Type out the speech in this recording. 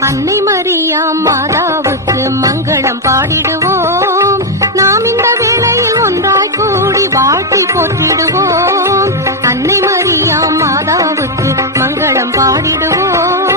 அன்னை மரியா மாதாவுக்கு மங்களம் பாடிடுவோம். நாம் இந்த வேளையில் ஒன்றாய் கூடி வாழ்த்தி போற்றிடுவோம். அன்னை மரியா மாதாவுக்கு மங்களம் பாடிடுவோம்.